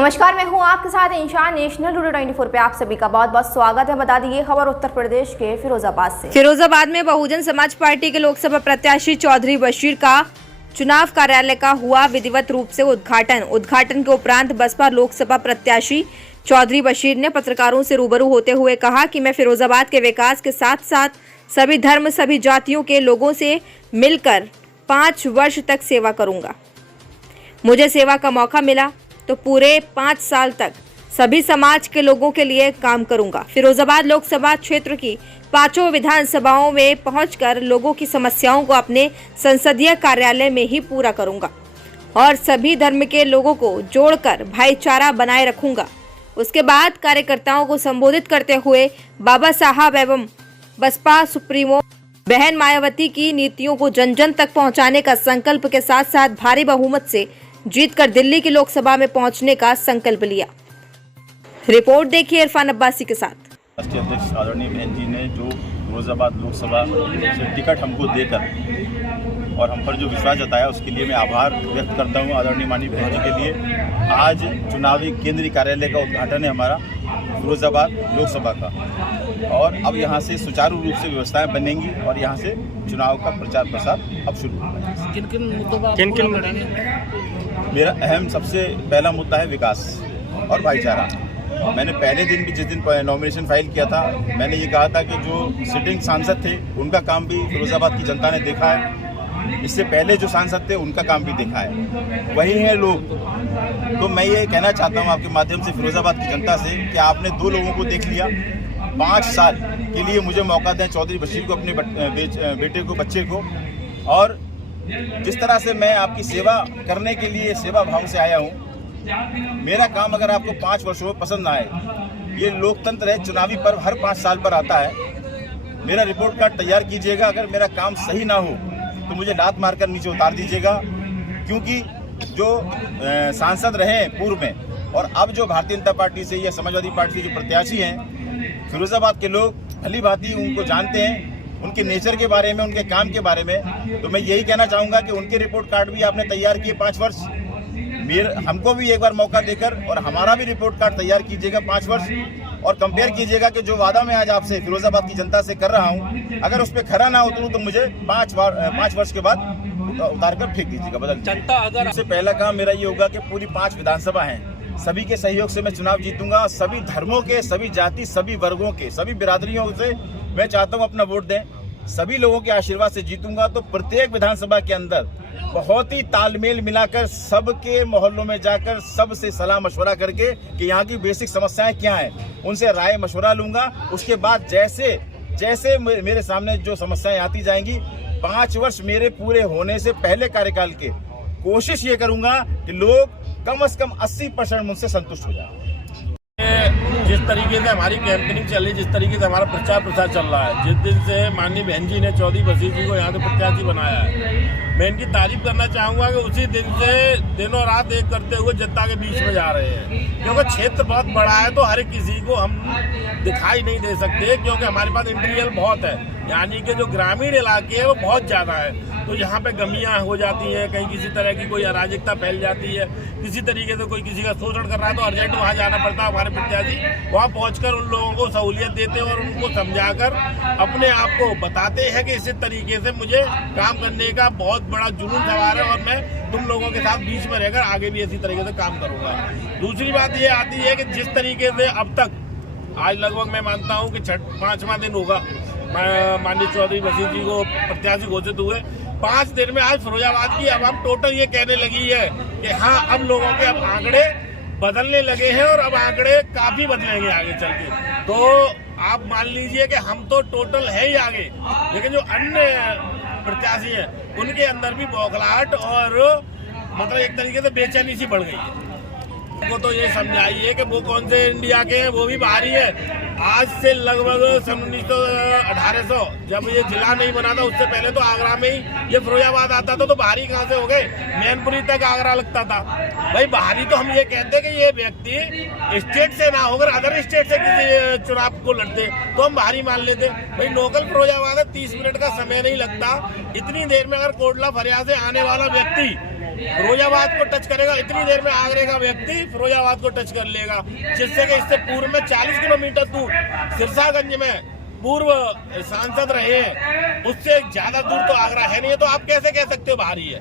नमस्कार, मैं हूं आपके साथ इंशान। नेशनल टुडे 24 पे आप सभी का बहुत बहुत स्वागत है। बता दी ये खबर उत्तर प्रदेश के फिरोजाबाद से। फिरोजाबाद में बहुजन समाज पार्टी के लोकसभा प्रत्याशी चौधरी बशीर का चुनाव कार्यालय का हुआ विधिवत रूप से उद्घाटन के उपरांत बसपा लोकसभा प्रत्याशी चौधरी बशीर ने पत्रकारों से रूबरू होते हुए कहा कि मैं फिरोजाबाद के विकास के साथ साथ सभी धर्म सभी जातियों के लोगों से मिलकर 5 वर्ष तक सेवा करूंगा। मुझे सेवा का मौका मिला तो पूरे 5 साल तक सभी समाज के लोगों के लिए काम करूंगा। फिरोजाबाद लोकसभा क्षेत्र की 5 विधानसभाओं में पहुंचकर लोगों की समस्याओं को अपने संसदीय कार्यालय में ही पूरा करूंगा और सभी धर्म के लोगों को जोड़कर भाईचारा बनाए रखूंगा। उसके बाद कार्यकर्ताओं को संबोधित करते हुए बाबा साहब एवं बसपा सुप्रीमो बहन मायावती की नीतियों को जन जन तक पहुंचाने का संकल्प के साथ साथ भारी बहुमत से जीतकर दिल्ली की लोकसभा में पहुंचने का संकल्प लिया। रिपोर्ट देखिए इरफान अब्बासी के साथ। राष्ट्रीय अध्यक्ष आदरणीय बहन जी ने जो फिरोजाबाद लोकसभा से टिकट हमको देकर और हम पर जो विश्वास जताया उसके लिए मैं आभार व्यक्त करता हूं आदरणीय माननीय बहन जी के लिए। आज चुनावी केंद्रीय कार्यालय का उद्घाटन है हमारा फिरोजाबाद लोकसभा का और अब यहां से सुचारू रूप से व्यवस्थाएं बनेंगी और यहां से चुनाव का प्रचार प्रसार अब शुरू होगा। किन मेरा अहम सबसे पहला मुद्दा है विकास और भाईचारा। मैंने पहले दिन भी जिस दिन नॉमिनेशन फाइल किया था मैंने ये कहा था कि जो सिटिंग सांसद थे उनका काम भी फिरोजाबाद की जनता ने देखा है, इससे पहले जो सांसद थे उनका काम भी देखा है, वही हैं लोग। तो मैं ये कहना चाहता हूँ आपके माध्यम से फिरोजाबाद की जनता से कि आपने 2 लोगों को देख लिया, 5 साल के लिए मुझे मौका दें चौधरी बशीर को, अपने बेटे को, बच्चे को। और जिस तरह से मैं आपकी सेवा करने के लिए सेवा भाव से आया हूँ, मेरा काम अगर आपको 5 वर्षों में पसंद ना आए, ये लोकतंत्र है, चुनावी पर्व हर 5 साल पर आता है, मेरा रिपोर्ट कार्ड तैयार कीजिएगा। अगर मेरा काम सही ना हो तो मुझे लात मारकर नीचे उतार दीजिएगा, क्योंकि जो सांसद रहे पूर्व में और अब जो भारतीय जनता पार्टी से या समाजवादी पार्टी से जो प्रत्याशी हैं, फिरोजाबाद के लोग भली भांति उनको जानते हैं, उनके नेचर के बारे में, उनके काम के बारे में। तो मैं यही कहना चाहूँगा कि उनके रिपोर्ट कार्ड भी आपने तैयार किए 5 वर्ष, हमको भी एक बार मौका देकर और हमारा भी रिपोर्ट कार्ड तैयार कीजिएगा 5 वर्ष और कंपेयर कीजिएगा कि जो वादा मैं आज आपसे फिरोजाबाद की जनता से कर रहा हूं, अगर उस पर खरा ना उतरूं तो मुझे 5 वर्ष के बाद उतार कर फेंक दीजिएगा, बदल जनता। अगर सबसे पहला काम मेरा ये होगा कि पूरी 5 विधानसभा हैं, सभी के सहयोग से मैं चुनाव जीतूंगा। सभी धर्मों के, सभी जाति, सभी वर्गों के, सभी बिरादरियों से मैं चाहता हूँ अपना वोट दें, सभी लोगों के आशीर्वाद से जीतूंगा। तो प्रत्येक विधानसभा के अंदर बहुत ही तालमेल मिलाकर सबके मोहल्लों में जाकर सबसे सलाह मशवरा करके कि यहाँ की बेसिक समस्याएं क्या हैं, उनसे राय मशवरा लूंगा। उसके बाद जैसे जैसे मेरे सामने जो समस्याएं आती जाएंगी, 5 वर्ष मेरे पूरे होने से पहले कार्यकाल के कोशिश ये करूंगा कि लोग कम से कम 80% मुझसे संतुष्ट हो जाए। जिस तरीके से हमारी कैंपेनिंग चल रही है, जिस तरीके से हमारा प्रचार प्रसार चल रहा है, जिस दिन से माननीय बहन जी ने चौधरी बशीर जी को यहाँ से प्रत्याशी बनाया है, मैं इनकी तारीफ करना चाहूँगा कि उसी दिन से दिनों रात एक करते हुए जनता के बीच में जा रहे हैं। क्योंकि क्षेत्र बहुत बड़ा है तो हर किसी को हम दिखाई नहीं दे सकते, क्योंकि हमारे पास इंटीरियर बहुत है, यानी कि जो ग्रामीण इलाके हैं वो बहुत ज़्यादा है। तो यहाँ पे गमियाँ हो जाती हैं, कहीं किसी तरह की कोई अराजकता फैल जाती है, किसी तरीके से कोई किसी का शोषण कर रहा है तो अर्जेंट वहाँ जाना पड़ता है। हमारे प्रत्याशी वहाँ पहुँचकर उन लोगों को सहूलियत देते हैं और उनको समझाकर अपने आप को बताते हैं कि इसी तरीके से मुझे काम करने का बहुत बड़ा जुनून सवार है और मैं तुम लोगों के साथ बीच में रहकर आगे भी इसी तरीके से काम करूँगा। दूसरी बात ये आती है कि जिस तरीके से अब तक आज लगभग मैं मानता हूँ कि 5वां दिन होगा माननीय चौधरी बशीर जी को प्रत्याशी घोषित हुए, 5 दिन में आज फिरोजाबाद की अब हम टोटल ये कहने लगी है कि हाँ अब लोगों के अब आंकड़े बदलने लगे हैं और अब आंकड़े काफी बदलेंगे आगे चल के। तो आप मान लीजिए कि हम तो टोटल है ही आगे, लेकिन जो अन्य प्रत्याशी हैं उनके अंदर भी बौखलाहट और मतलब एक तरीके से बेचैनी सी बढ़ गई है। वो तो ये समझाइए कि वो कौन से इंडिया के हैं, वो भी बाहरी है। आज से लगभग 1800 जब ये जिला नहीं बना था उससे पहले तो आगरा में ही ये फिरोजाबाद आता था, तो बाहरी कहाँ से हो गए, मैनपुरी तक आगरा लगता था। भाई बाहरी तो हम ये कहते हैं कि ये व्यक्ति स्टेट से ना होकर अदर स्टेट से किसी चुनाव को लड़ते तो हम बाहरी मान लेते। भाई लोकल फिरोजाबाद है, 30 मिनट का समय नहीं लगता। इतनी देर में अगर कोटला फरिया से आने वाला व्यक्ति फिरोजाबाद को टच करेगा, इतनी देर में आगरे का व्यक्ति फिरोजाबाद को टच कर लेगा, जिससे कि इससे पूर्व में 40 किलोमीटर दूर सिरसागंज में पूर्व सांसद रहे हैं, उससे ज्यादा दूर तो आगरा है नहीं है, तो आप कैसे कह सकते हो भारी है।